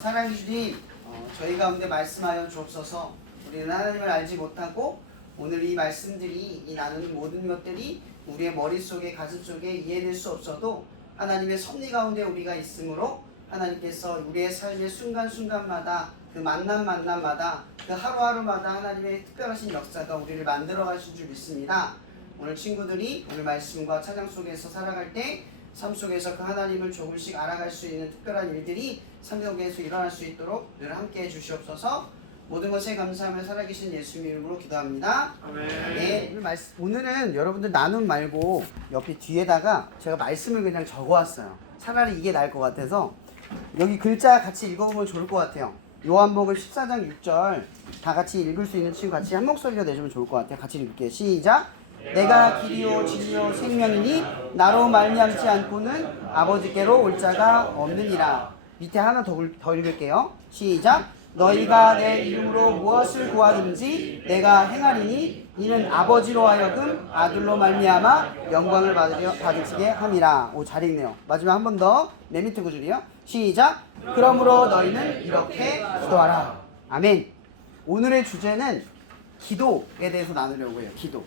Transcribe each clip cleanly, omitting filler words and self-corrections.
사랑하는 주님, 저희 가운데 말씀하여 주옵소서. 우리는 하나님을 알지 못하고 오늘 이 말씀들이, 이 나누는 모든 것들이 우리의 머릿속에, 가슴속에 이해될 수 없어도 하나님의 섭리 가운데 우리가 있으므로 하나님께서 우리의 삶의 순간순간마다, 그 만남마다, 그 하루하루마다 하나님의 특별하신 역사가 우리를 만들어 가실 줄 믿습니다. 오늘 친구들이 오늘 말씀과 찬양 속에서 살아갈 때 삶 속에서 그 하나님을 조금씩 알아갈 수 있는 특별한 일들이 삶 속에서 일어날 수 있도록 늘 함께 해 주시옵소서. 모든 것에 감사하며 살아계신 예수님 이름으로 기도합니다. 아멘. 네, 오늘은 여러분들 나눔 말고 옆에 뒤에다가 제가 말씀을 그냥 적어왔어요. 차라리 이게 나을 것 같아서 여기 글자 같이 읽어보면 좋을 것 같아요. 요한복음 14장 6절 다 같이 읽을 수 있는 친구 같이 한 목소리로 내주면 좋을 것 같아요. 같이 읽을게요. 시작! 내가 길이요 진리요 생명이니 나로 말미암지 않고는 아버지께로 올 자가 없느니라. 밑에 하나 더 읽을게요. 시작! 너희가 내 이름으로 무엇을 구하든지 내가 행하리니 이는 아버지로 하여금 아들로 말미암아 영광을 받으시게 함이라. 오, 잘 읽네요. 마지막 한 번 더. 맨 밑에 구절이요. 시작! 그러므로 너희는 이렇게 기도하라. 아멘. 오늘의 주제는 기도에 대해서 나누려고 해요. 기도.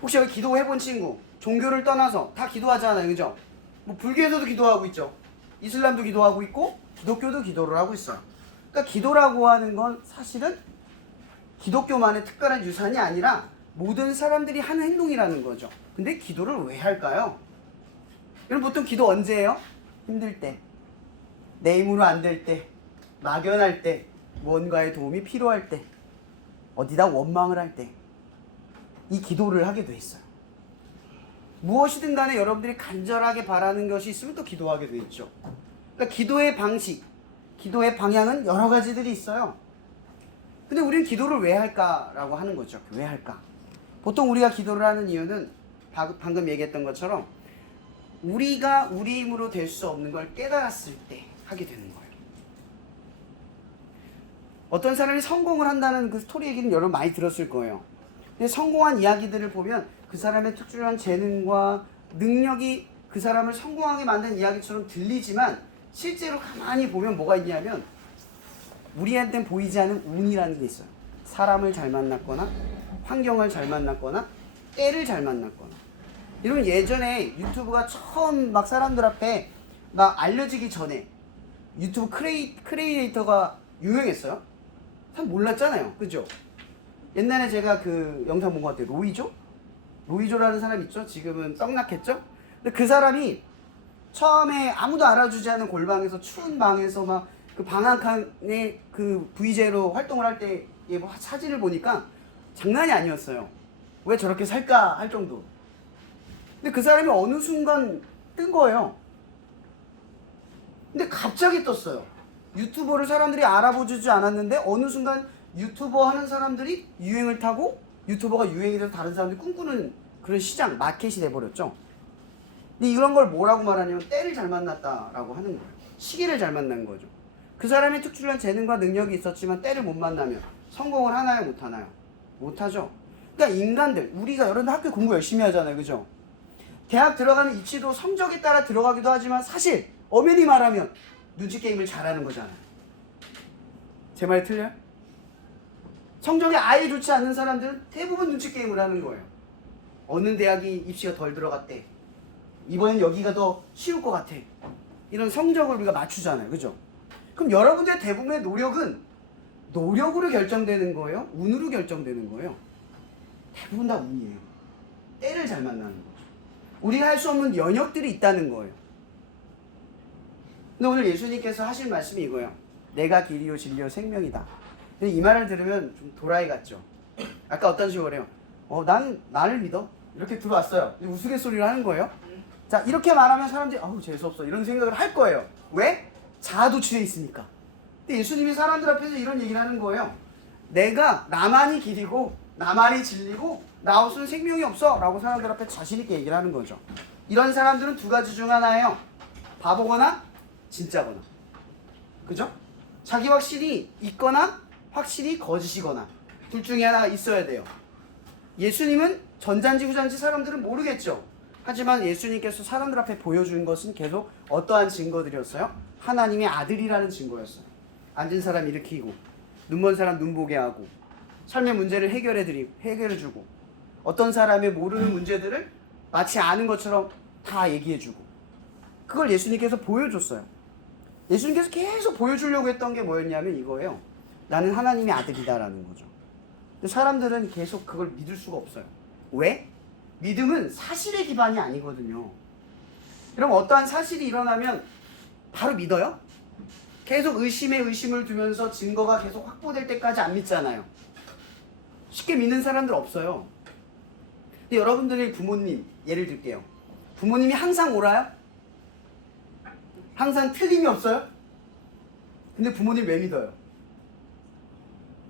혹시 여기 기도해본 친구, 종교를 떠나서 다 기도하잖아요, 그죠? 뭐 불교에서도 기도하고 있죠. 이슬람도 기도하고 있고 기독교도 기도를 하고 있어요. 그러니까 기도라고 하는 건 사실은 기독교만의 특별한 유산이 아니라 모든 사람들이 하는 행동이라는 거죠. 근데 기도를 왜 할까요? 여러분 보통 기도 언제 해요? 힘들 때, 내 힘으로 안 될 때, 막연할 때, 뭔가의 도움이 필요할 때, 어디다 원망을 할 때, 이 기도를 하게 돼 있어요. 무엇이든 간에 여러분들이 간절하게 바라는 것이 있으면 또 기도하게 돼 있죠. 그러니까 기도의 방식, 기도의 방향은 여러 가지들이 있어요. 근데 우리는 기도를 왜 할까라고 하는 거죠. 왜 할까? 보통 우리가 기도를 하는 이유는 방금 얘기했던 것처럼 우리가 우리 힘으로 될 수 없는 걸 깨달았을 때 하게 되는 거예요. 어떤 사람이 성공을 한다는 그 스토리 얘기는 여러분 많이 들었을 거예요. 근데 성공한 이야기들을 보면 그 사람의 특출난 재능과 능력이 그 사람을 성공하게 만든 이야기처럼 들리지만 실제로 가만히 보면 뭐가 있냐면 우리한테는 보이지 않는 운이라는 게 있어요. 사람을 잘 만났거나 환경을 잘 만났거나 때를 잘 만났거나. 여러분 예전에 유튜브가 처음 막 사람들 앞에 막 알려지기 전에 유튜브 크리에이터가 유행했어요. 참 몰랐잖아요. 그죠? 옛날에 제가 그 영상 본 것 같아요. 로이조라는 사람 있죠? 지금은 떡락했죠? 근데 그 사람이 처음에 아무도 알아주지 않은 골방에서 추운 방에서 막 그 방 한 칸에 그 VJ로 활동을 할 때 사진을 보니까 장난이 아니었어요. 왜 저렇게 살까 할 정도. 근데 그 사람이 어느 순간 뜬 거예요. 근데 갑자기 떴어요. 유튜버를 사람들이 알아보지 않았는데 어느 순간 유튜버 하는 사람들이 유행을 타고 유튜버가 유행이 돼서 다른 사람들이 꿈꾸는 그런 시장, 마켓이 돼버렸죠. 근데 이런 걸 뭐라고 말하냐면 때를 잘 만났다라고 하는 거예요. 시기를 잘 만난 거죠. 그 사람의 특출난 재능과 능력이 있었지만 때를 못 만나면 성공을 하나요? 못 하나요? 못 하죠. 그러니까 인간들, 우리가 여러분들 학교 공부 열심히 하잖아요. 그죠? 대학 들어가는 입시도 성적에 따라 들어가기도 하지만 사실 엄연히 말하면 눈치 게임을 잘하는 거잖아요. 제 말 틀려요? 성적이 아예 좋지 않는 사람들은 대부분 눈치 게임을 하는 거예요. 어느 대학이 입시가 덜 들어갔대. 이번엔 여기가 더 쉬울 것 같아. 이런 성적을 우리가 맞추잖아요. 그죠? 그럼 여러분들의 대부분의 노력은 노력으로 결정되는 거예요? 운으로 결정되는 거예요? 대부분 다 운이에요. 때를 잘 만나는 거죠. 우리가 할 수 없는 연역들이 있다는 거예요. 근데 오늘 예수님께서 하실 말씀이 이거예요. 내가 길이요 진리요 생명이다. 근데 이 말을 들으면 좀 도라이 같죠. 아까 어떤 식으로 해요? 난 나를 믿어. 이렇게 들어왔어요. 우스갯소리를 하는 거예요. 자, 이렇게 말하면 사람들이 재수없어 이런 생각을 할 거예요. 왜? 자아도취해 있으니까. 근데 예수님이 사람들 앞에서 이런 얘기를 하는 거예요. 나만이 길이고 나만이 진리고 나 없으면 생명이 없어 라고 사람들 앞에 자신 있게 얘기를 하는 거죠. 이런 사람들은 두 가지 중 하나예요. 바보거나 진짜거나. 그죠? 자기 확실히 있거나 확실히 거짓이거나 둘 중에 하나가 있어야 돼요. 예수님은 전자인지 후자인지 사람들은 모르겠죠. 하지만 예수님께서 사람들 앞에 보여준 것은 계속 어떠한 증거들이었어요? 하나님의 아들이라는 증거였어요. 앉은 사람 일으키고 눈먼 사람 눈 보게 하고 삶의 문제를 해결해주고 어떤 사람의 모르는 문제들을 마치 아는 것처럼 다 얘기해주고 그걸 예수님께서 보여줬어요. 예수님께서 계속 보여주려고 했던 게 뭐였냐면 이거예요. 나는 하나님의 아들이다라는 거죠. 근데 사람들은 계속 그걸 믿을 수가 없어요. 왜? 믿음은 사실의 기반이 아니거든요. 그럼 어떠한 사실이 일어나면 바로 믿어요? 계속 의심에 의심을 두면서 증거가 계속 확보될 때까지 안 믿잖아요. 쉽게 믿는 사람들 없어요. 근데 여러분들의 부모님 예를 들게요. 부모님이 항상 옳아요? 항상 틀림이 없어요? 근데 부모님 왜 믿어요?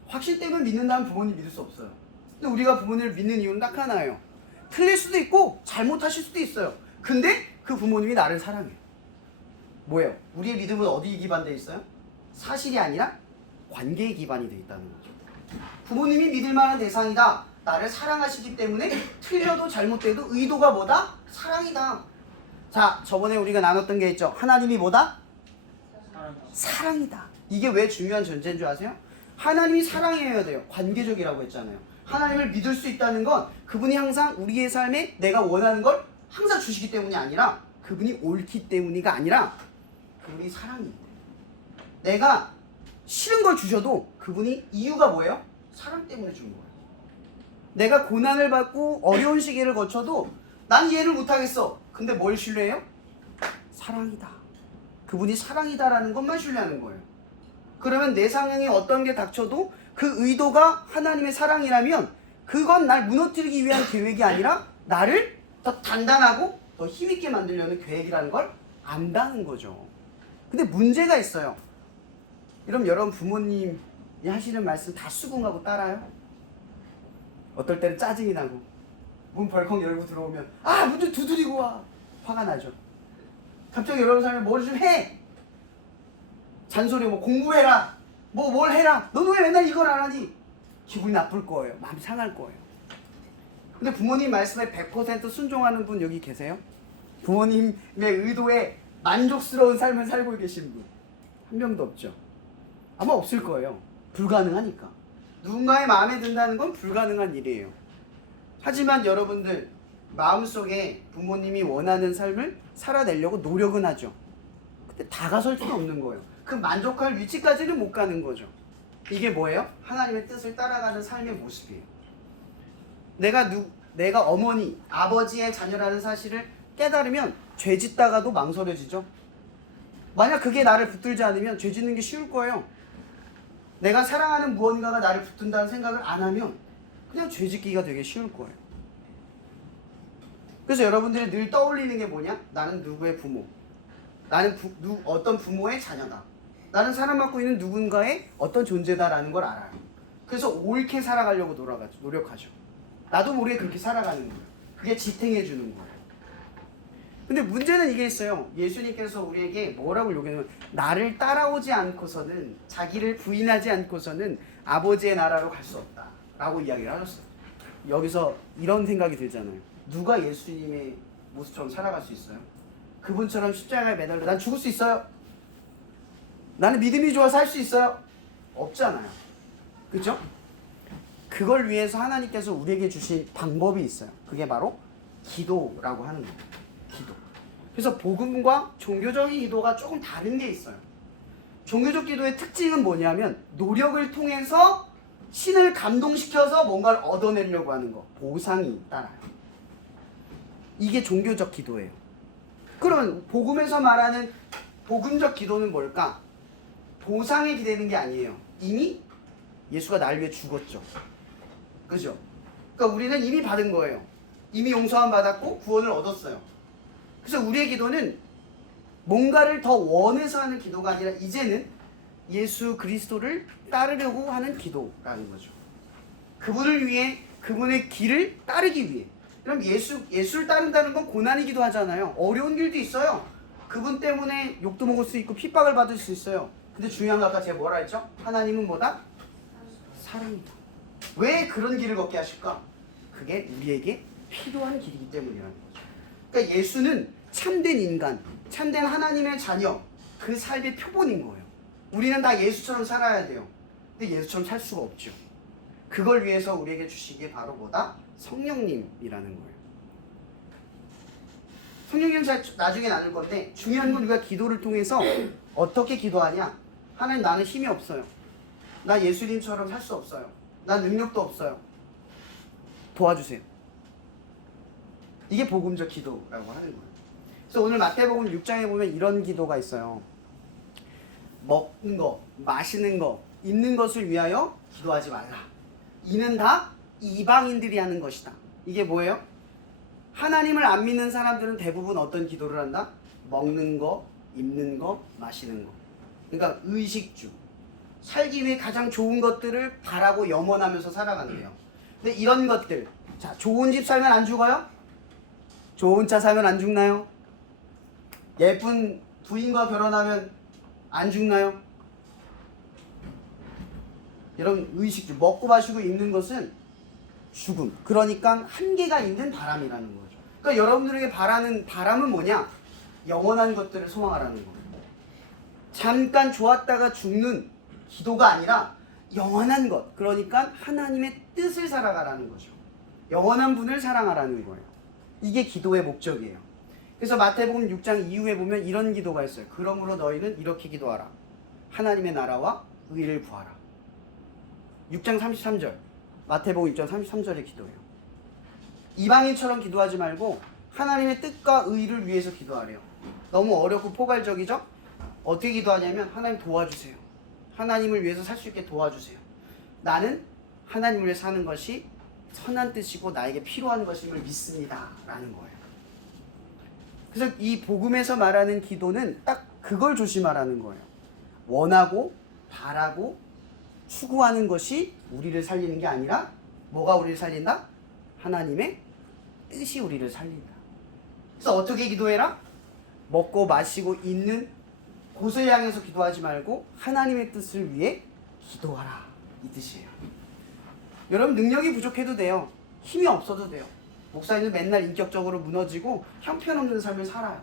확신 때문에 믿는다면 부모님 믿을 수 없어요. 근데 우리가 부모님을 믿는 이유는 딱 하나예요. 틀릴 수도 있고 잘못하실 수도 있어요. 근데 그 부모님이 나를 사랑해요. 뭐예요? 우리의 믿음은 어디에 기반되어 있어요? 사실이 아니라 관계에 기반이 되어 있다는 거죠. 부모님이 믿을 만한 대상이다. 나를 사랑하시기 때문에 틀려도 잘못돼도 의도가 뭐다? 사랑이다. 자, 저번에 우리가 나눴던 게 있죠. 하나님이 뭐다? 사랑이다. 이게 왜 중요한 전제인 줄 아세요? 하나님이 사랑해야 돼요. 관계적이라고 했잖아요. 하나님을 믿을 수 있다는 건 그분이 항상 우리의 삶에 내가 원하는 걸 항상 주시기 때문이 아니라 그분이 옳기 때문이가 아니라 그분이 사랑이에요. 내가 싫은 걸 주셔도 그분이 이유가 뭐예요? 사랑 때문에 준 거예요. 내가 고난을 받고 어려운 시기를 거쳐도 난 이해를 못하겠어. 근데 뭘 신뢰해요? 사랑이다. 그분이 사랑이다라는 것만 신뢰하는 거예요. 그러면 내 상황에 어떤 게 닥쳐도 그 의도가 하나님의 사랑이라면 그건 날 무너뜨리기 위한 계획이 아니라 나를 더 단단하고 더 힘있게 만들려는 계획이라는 걸 안다는 거죠. 근데 문제가 있어요. 그럼 여러분 부모님이 하시는 말씀 다 수긍하고 따라요? 어떨 때는 짜증이 나고 문 벌컥 열고 들어오면 문 좀 두드리고 와. 화가 나죠. 갑자기 여러분 삶에 뭘 좀 해. 잔소리 뭐 공부해라. 뭘 해라. 너는 왜 맨날 이걸 안 하니? 기분이 나쁠 거예요. 마음이 상할 거예요. 근데 부모님 말씀에 100% 순종하는 분 여기 계세요? 부모님의 의도에 만족스러운 삶을 살고 계신 분 한 명도 없죠. 아마 없을 거예요. 불가능하니까. 누군가의 마음에 든다는 건 불가능한 일이에요. 하지만 여러분들 마음속에 부모님이 원하는 삶을 살아내려고 노력은 하죠. 근데 다가설 수는 없는 거예요. 그 만족할 위치까지는 못 가는 거죠. 이게 뭐예요? 하나님의 뜻을 따라가는 삶의 모습이에요. 내가 어머니, 아버지의 자녀라는 사실을 깨달으면 죄 짓다가도 망설여지죠. 만약 그게 나를 붙들지 않으면 죄 짓는 게 쉬울 거예요. 내가 사랑하는 무언가가 나를 붙든다는 생각을 안 하면 그냥 죄 짓기가 되게 쉬울 거예요. 그래서 여러분들이 늘 떠올리는 게 뭐냐? 나는 누구의 부모, 나는 어떤 부모의 자녀다, 나는 사랑받고 있는 누군가의 어떤 존재다라는 걸 알아요. 그래서 옳게 살아가려고 노력하죠. 나도 모르게 그렇게 살아가는 거예요. 그게 지탱해 주는 거예요. 근데 문제는 이게 있어요. 예수님께서 우리에게 뭐라고 요구하냐면 나를 따라오지 않고서는, 자기를 부인하지 않고서는 아버지의 나라로 갈 수 없다 라고 이야기를 하셨어요. 여기서 이런 생각이 들잖아요. 누가 예수님의 모습처럼 살아갈 수 있어요? 그분처럼 십자가에 매달려 난 죽을 수 있어요? 나는 믿음이 좋아서 할 수 있어요? 없잖아요. 그죠? 그걸 위해서 하나님께서 우리에게 주신 방법이 있어요. 그게 바로 기도라고 하는 거예요. 기도. 그래서 복음과 종교적인 기도가 조금 다른 게 있어요. 종교적 기도의 특징은 뭐냐면 노력을 통해서 신을 감동시켜서 뭔가를 얻어내려고 하는 거. 보상이 따라요. 이게 종교적 기도예요. 그러면 복음에서 말하는 복음적 기도는 뭘까? 보상에 기대는 게 아니에요. 이미 예수가 나를 위해 죽었죠. 그죠? 그러니까 우리는 이미 받은 거예요. 이미 용서함 받았고 구원을 얻었어요. 그래서 우리의 기도는 뭔가를 더 원해서 하는 기도가 아니라 이제는 예수 그리스도를 따르려고 하는 기도라는 거죠. 그분을 위해, 그분의 길을 따르기 위해. 그럼 예수를 따른다는 건 고난이기도 하잖아요. 어려운 길도 있어요. 그분 때문에 욕도 먹을 수 있고 핍박을 받을 수 있어요. 근데 중요한 거 아까 제가 뭐라 했죠? 하나님은 뭐다? 사랑이다. 왜 그런 길을 걷게 하실까? 그게 우리에게 필요한 길이기 때문이라는 거죠. 그러니까 예수는 참된 인간, 참된 하나님의 자녀, 그 삶의 표본인 거예요. 우리는 다 예수처럼 살아야 돼요. 근데 예수처럼 살 수가 없죠. 그걸 위해서 우리에게 주신 게 바로 뭐다? 성령님이라는 거예요. 성령님 나중에 나눌 건데 중요한 건 우리가 기도를 통해서 어떻게 기도하냐? 하나님, 나는 힘이 없어요. 나 예수님처럼 살 수 없어요. 나 능력도 없어요. 도와주세요. 이게 복음적 기도라고 하는 거예요. 그래서 오늘 마태복음 6장에 보면 이런 기도가 있어요. 먹는 거, 마시는 거, 입는 것을 위하여 기도하지 말라. 이는 다 이방인들이 하는 것이다. 이게 뭐예요? 하나님을 안 믿는 사람들은 대부분 어떤 기도를 한다? 먹는 거, 입는 거, 마시는 거. 그러니까 의식주. 살기 위해 가장 좋은 것들을 바라고 염원하면서 살아가는데요. 근데 이런 것들, 자, 좋은 집 살면 안 죽어요? 좋은 차 사면 안 죽나요? 예쁜 부인과 결혼하면 안 죽나요? 여러분, 의식주, 먹고 마시고 입는 것은 죽음. 그러니까 한계가 있는 바람이라는 거죠. 그러니까 여러분들에게 바라는 바람은 뭐냐? 영원한 것들을 소망하라는 거예요. 잠깐 좋았다가 죽는 기도가 아니라 영원한 것. 그러니까 하나님의 뜻을 살아가라는 거죠. 영원한 분을 사랑하라는 거예요. 이게 기도의 목적이에요. 그래서 마태복음 6장 이후에 보면 이런 기도가 있어요. 그러므로 너희는 이렇게 기도하라. 하나님의 나라와 의를 구하라. 6장 33절. 마태복음 6장 33절의 기도예요. 이방인처럼 기도하지 말고 하나님의 뜻과 의를 위해서 기도하래요. 너무 어렵고 포괄적이죠? 어떻게 기도하냐면 하나님 도와주세요. 하나님을 위해서 살 수 있게 도와주세요. 나는 하나님을 위해 사는 것이 선한 뜻이고 나에게 필요한 것임을 믿습니다. 라는 거예요. 그래서 이 복음에서 말하는 기도는 딱 그걸 조심하라는 거예요. 원하고 바라고 추구하는 것이 우리를 살리는 게 아니라 뭐가 우리를 살린다? 하나님의 뜻이 우리를 살린다. 그래서 어떻게 기도해라? 먹고 마시고 있는 곳을 향해서 기도하지 말고 하나님의 뜻을 위해 기도하라. 이 뜻이에요. 여러분, 능력이 부족해도 돼요. 힘이 없어도 돼요. 목사님은 맨날 인격적으로 무너지고 형편없는 삶을 살아요.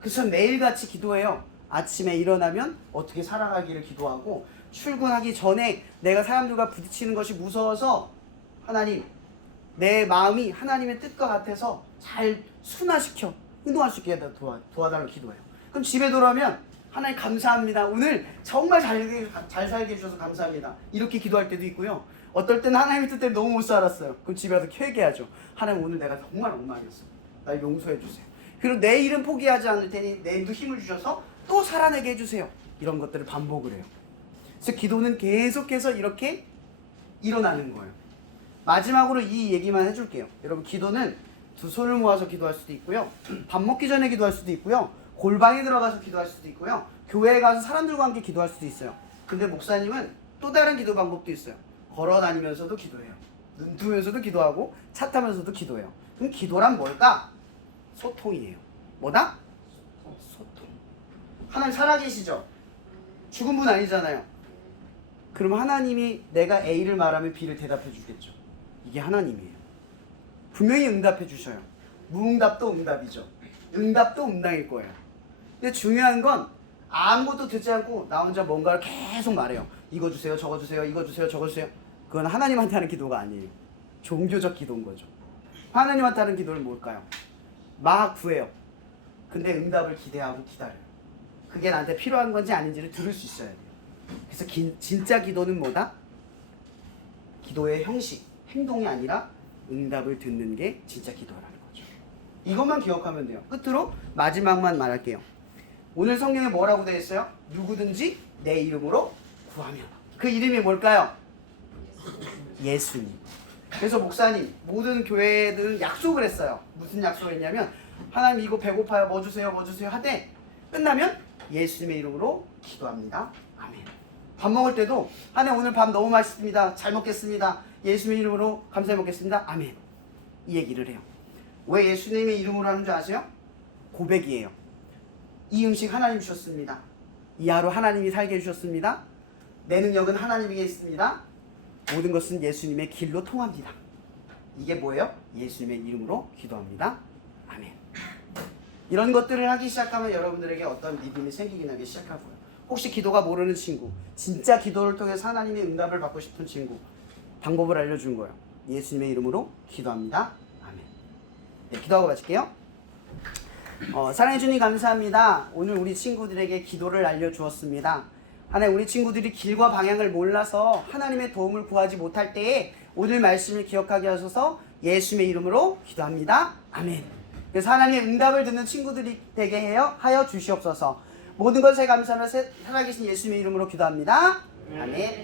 그래서 매일같이 기도해요. 아침에 일어나면 어떻게 살아가기를 기도하고 출근하기 전에 내가 사람들과 부딪히는 것이 무서워서 하나님, 내 마음이 하나님의 뜻과 같아서 잘 순화시켜 운동할 수 있게 도와달라고 기도해요. 그럼 집에 돌아오면 하나님 감사합니다. 오늘 정말 잘 살게 해주셔서 감사합니다. 이렇게 기도할 때도 있고요. 어떨 때는 하나님의 뜻대로 너무 못 살았어요. 그럼 집에 가서 회개하죠. 하나님, 오늘 내가 정말 엉망이었어. 날 용서해 주세요. 그리고 내일은 포기하지 않을 테니 내일도 힘을 주셔서 또 살아내게 해주세요. 이런 것들을 반복을 해요. 그래서 기도는 계속해서 이렇게 일어나는 거예요. 마지막으로 이 얘기만 해줄게요. 여러분, 기도는 두 손을 모아서 기도할 수도 있고요. 밥 먹기 전에 기도할 수도 있고요. 골방에 들어가서 기도할 수도 있고요. 교회에 가서 사람들과 함께 기도할 수도 있어요. 근데 목사님은 또 다른 기도 방법도 있어요. 걸어 다니면서도 기도해요. 눈 뜨면서도 기도하고 차 타면서도 기도해요. 그럼 기도란 뭘까? 소통이에요. 뭐다? 소통. 하나님 살아계시죠? 죽은 분 아니잖아요. 그럼 하나님이 내가 A를 말하면 B를 대답해 주겠죠. 이게 하나님이에요. 분명히 응답해 주셔요. 무응답도 응답이죠. 응답도 응답일 거예요. 근데 중요한 건 아무것도 듣지 않고 나 혼자 뭔가를 계속 말해요. 이거 주세요, 저거 주세요, 이거 주세요, 저거 주세요. 그건 하나님한테 하는 기도가 아니에요. 종교적 기도인 거죠. 하나님한테 하는 기도는 뭘까요? 막 구해요. 근데 응답을 기대하고 기다려요. 그게 나한테 필요한 건지 아닌지를 들을 수 있어야 돼요. 그래서 진짜 기도는 뭐다? 기도의 형식, 행동이 아니라 응답을 듣는 게 진짜 기도라는 거죠. 이것만 기억하면 돼요. 끝으로 마지막만 말할게요. 오늘 성경에 뭐라고 되어 있어요? 누구든지 내 이름으로 구하면. 그 이름이 뭘까요? 예수님. 그래서 목사님, 모든 교회들은 약속을 했어요. 무슨 약속을 했냐면 하나님 이거 배고파요, 뭐 주세요, 뭐 주세요 하되 끝나면 예수님의 이름으로 기도합니다. 아멘. 밥 먹을 때도 하나님 오늘 밥 너무 맛있습니다. 잘 먹겠습니다. 예수님의 이름으로 감사해 먹겠습니다. 아멘. 이 얘기를 해요. 왜 예수님의 이름으로 하는 줄 아세요? 고백이에요. 이 음식 하나님 주셨습니다. 이 하루 하나님이 살게 해주셨습니다. 내 능력은 하나님에게 있습니다. 모든 것은 예수님의 길로 통합니다. 이게 뭐예요? 예수님의 이름으로 기도합니다. 아멘. 이런 것들을 하기 시작하면 여러분들에게 어떤 믿음이 생기긴 하기 시작하고요. 혹시 기도가 모르는 친구, 진짜 기도를 통해서 하나님의 응답을 받고 싶은 친구, 방법을 알려준 거예요. 예수님의 이름으로 기도합니다. 아멘. 네, 기도하고 마칠게요. 사랑해 주님 감사합니다. 오늘 우리 친구들에게 기도를 알려주었습니다. 하나님, 우리 친구들이 길과 방향을 몰라서 하나님의 도움을 구하지 못할 때에 오늘 말씀을 기억하게 하셔서 예수님의 이름으로 기도합니다. 아멘. 그래서 하나님의 응답을 듣는 친구들이 되게 하여 주시옵소서. 모든 것에 감사하며 살아계신 예수님의 이름으로 기도합니다. 아멘.